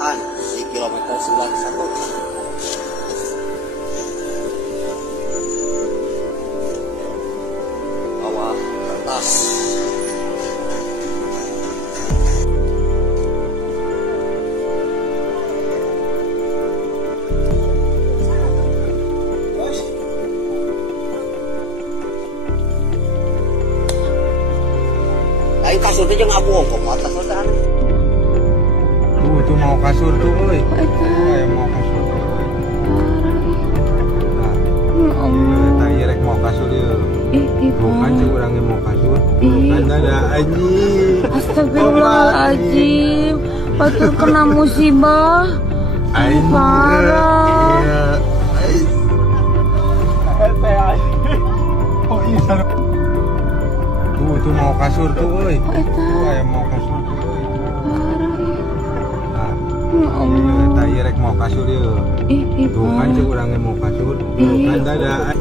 pertigaan di kilometer 91. Bawah kertas. Ayo kasur itu jangan abu kok atas udah. Tuh mau kasur tuh, oi. Yang mau kasur. Ya Allah. Tadi rek mau kasur ya. Bukan sih orangnya mau kasur. Kan ada anjing. Astagfirullahaladzim. Batur kena musibah. Parah. Tuh mau kasur tuh, oi. Yang mau kasur tuh, oi. Ya Allah. Tadi rek mau kasur ya. Tuh kan sih orangnya mau kasur. Kan ada